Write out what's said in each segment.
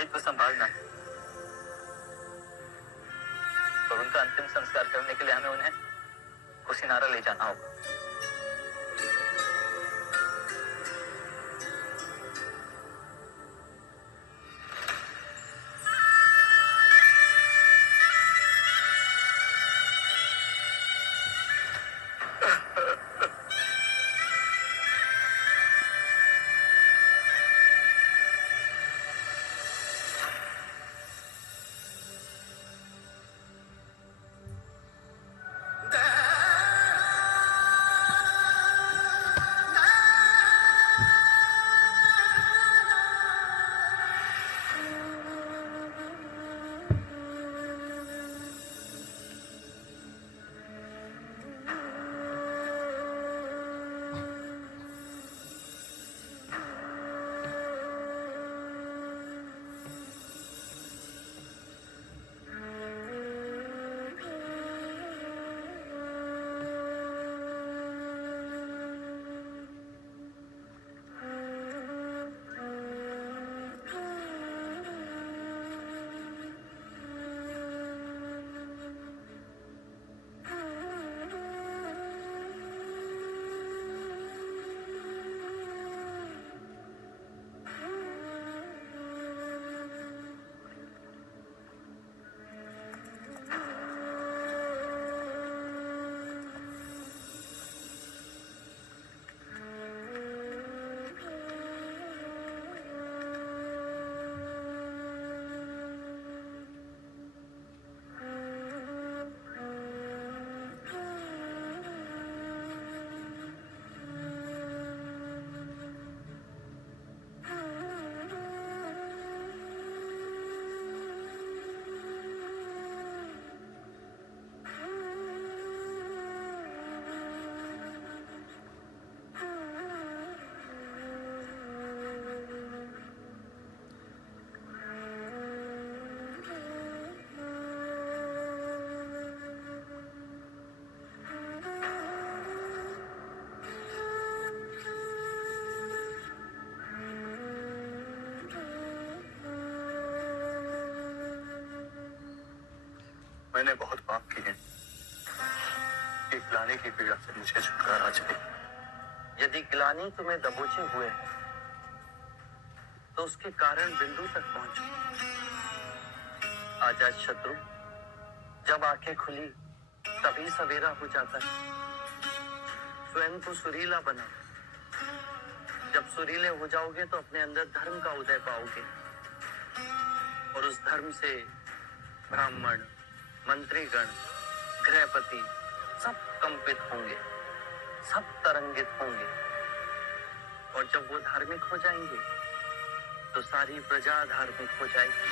दायित्व संभालना है और उनका अंतिम संस्कार करने के लिए हमें उन्हें कुशीनारा ले जाना होगा। मैंने बहुत पाप किए हैं। एक ग्लानि की पीड़ा से मुझे छुटकारा चाहिए। यदि ग्लानि तुम्हें दबोचे हुए है तो उसके कारण बिंदु तक पहुंचो। आजाद शत्रु, जब आंखें खुली तभी सवेरा हो जाता है। स्वयं को सुरीला बना। जब सुरीले हो जाओगे तो अपने अंदर धर्म का उदय पाओगे और उस धर्म से ब्राह्मण, मंत्रीगण, गृहपति सब कंपित होंगे, सब तरंगित होंगे। और जब वो धार्मिक हो जाएंगे तो सारी प्रजा धार्मिक हो जाएगी।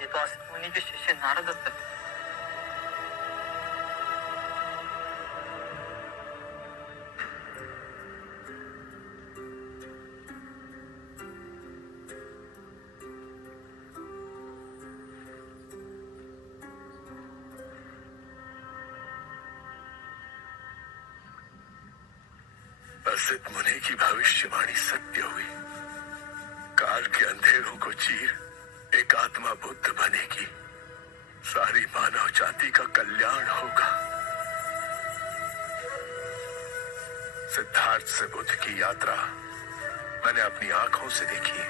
ये तो असित मुनि के शिष्य नारद है। असित मुनि की भविष्यवाणी सत्य हुई। काल के अंधेरों को चीर एक आत्मा बुद्ध बनेगी। सारी मानव जाति का कल्याण होगा। सिद्धार्थ से बुद्ध की यात्रा मैंने अपनी आंखों से देखी है।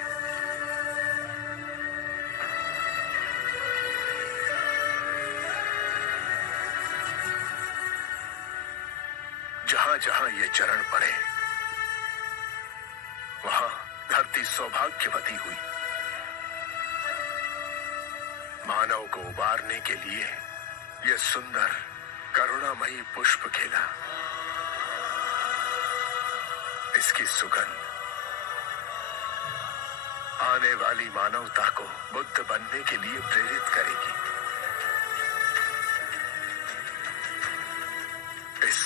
जहां जहां ये चरण पड़े वहां धरती सौभाग्यवती हुई। मानव को उबारने के लिए यह सुंदर करुणामयी पुष्प खिला। इसकी सुगंध आने वाली मानवता को बुद्ध बनने के लिए प्रेरित करेगी। इस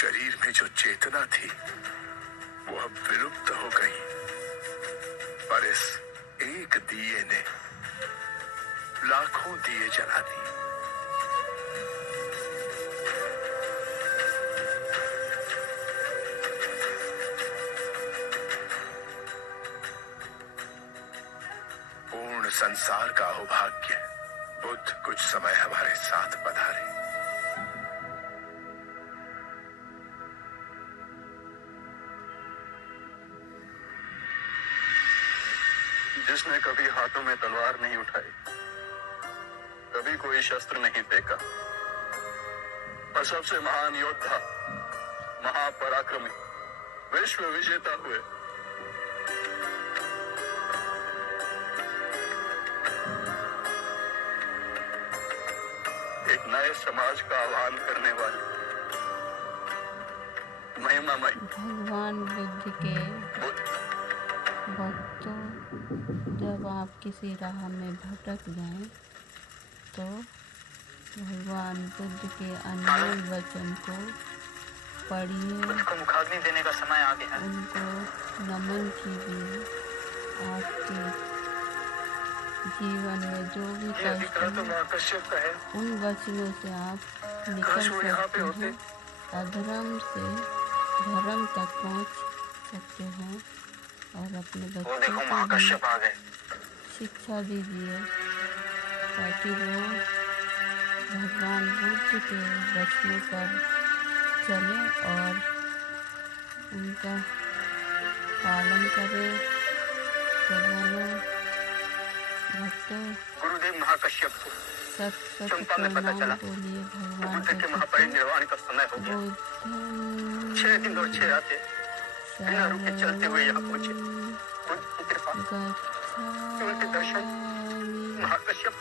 शरीर में जो चेतना थी वो अब विलुप्त हो गई, पर इस एक दिए ने लाखों दिए जला दिए। पूर्ण संसार का अहोभाग्य बुद्ध कुछ समय हमारे साथ पधारे। जिसने कभी हाथों में तलवार नहीं उठाई, कभी कोई शस्त्र नहीं फेंका, और सबसे महान योद्धा, महापराक्रमी, विश्व विजेता हुए, एक नए समाज का आह्वान करने वाले महिमामय भगवान बुद्ध के बुद्ध भक्तों, जब आप किसी राह में भटक जाएं तो भगवान बुद्ध के अनमोल वचन को पढ़िए, को मुखाग्नि देने का समय आ गया है। उनको नमन कीजिए। आपके जीवन में जो भी कष्ट है, महाकश्यप का है। उन वचनों से आप निकल काश वो यहाँ पे सकते हैं, अधर्म से धर्म तक पहुँच सकते हैं और अपने वो बच्चों देखो को भी महाकश्यप आ गए। शिक्षा दीजिए ताकि वो भगवान बुद्ध के वचनों पर चले और उनका पालन करें। तो बोलो भक्तों, गुरुदेव महाकश्यप को सत सत चंपा में पता प्रणाम चला बोलिए भगवान बुद्ध के के महापरिनिर्वाण का समय हो गया। बुद्धं 6 दिन और 6 रातें बिना रुके चलते हुए यहाँ पहुंचे। बुद्ध की कृपा, उनके दर्शन गच्छामि महाकश्यप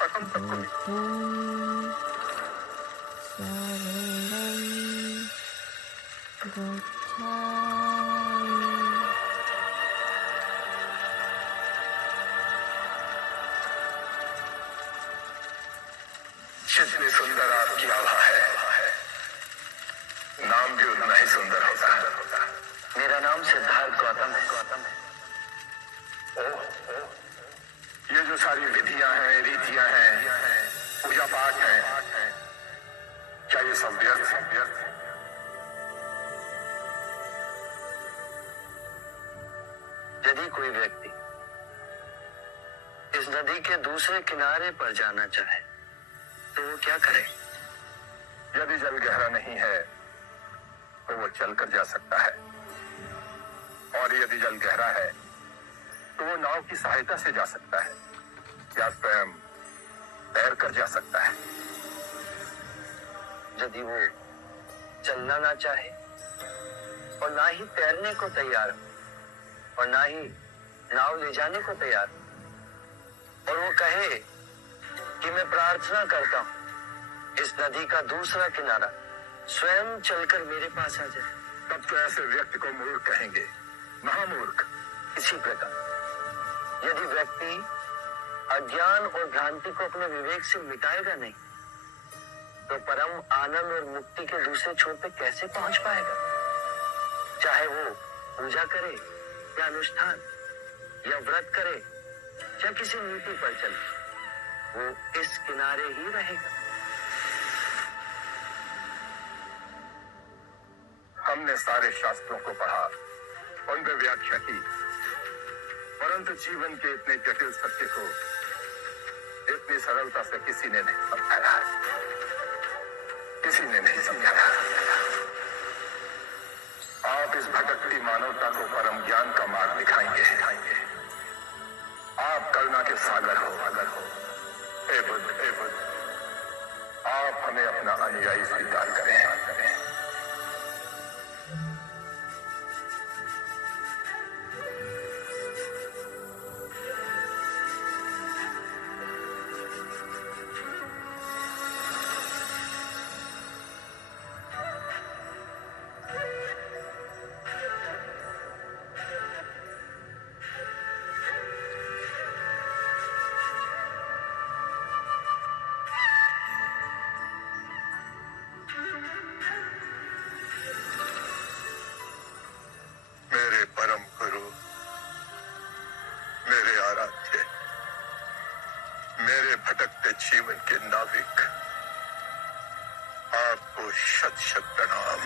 और हम सबको मिले। बुद्धं शरणं गच्छामि। जितनी सुंदर आपकी आभा है, नाम भी उतना ही सुंदर होता है। मेरा नाम सिद्धार्थ गौतम है। ये जो सारी विधियां हैं, रीतियां हैं, पूजा पाठ है, क्या ये सब व्यर्थ है? यदि कोई व्यक्ति इस नदी के दूसरे किनारे पर जाना चाहे तो वो क्या करे? यदि जल गहरा नहीं है तो वो चलकर जा सकता है, और यदि जल गहरा है तो वो नाव की सहायता से जा सकता है या स्वयं तैर कर जा सकता है। यदि वो चलना ना चाहे और ना ही तैरने को तैयार हो और ना ही नाव ले जाने को तैयार हो, और वो कहे कि मैं प्रार्थना करता हूं इस नदी का दूसरा किनारा स्वयं चलकर मेरे पास आ जाए, तब तो ऐसे व्यक्ति को मूर्ख कहेंगे, महामूर्ख। इसी प्रकार यदि व्यक्ति अज्ञान और भ्रांति को अपने विवेक से मिटाएगा नहीं तो परम आनंद और मुक्ति के दूसरे छोर पे कैसे पहुंच पाएगा? चाहे वो पूजा करे या अनुष्ठान या व्रत करे या किसी नीति पर चले, वो इस किनारे ही रहेगा। हमने सारे शास्त्रों को पढ़ा, उन पर व्याख्या की, परंतु जीवन के इतने जटिल सत्य को इतनी सरलता से किसी ने नहीं समझाया, किसी ने नहीं समझाया। आप इस भटकती मानवता को परम ज्ञान का मार्ग दिखाएंगे। आप करुणा के सागर हो। हे बुद्ध, आप हमें अपना अनुयायी स्वीकार करें। जीवन के नाविक, आपको शत शत प्रणाम।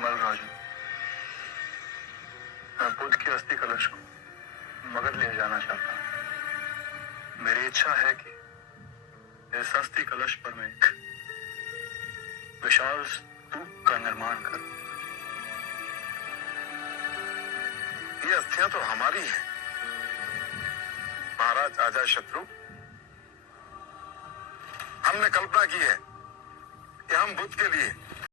मलराजू, मैं बुद्ध के अस्थि कलश को मगध ले जाना चाहता हूं। मेरी इच्छा है कि इस अस्थि कलश पर मैं एक विशाल स्तूप का निर्माण करूं। ये अस्थियां तो हमारी हैं, महाराज अजात शत्रु। हमने कल्पना की है कि हम बुद्ध के लिए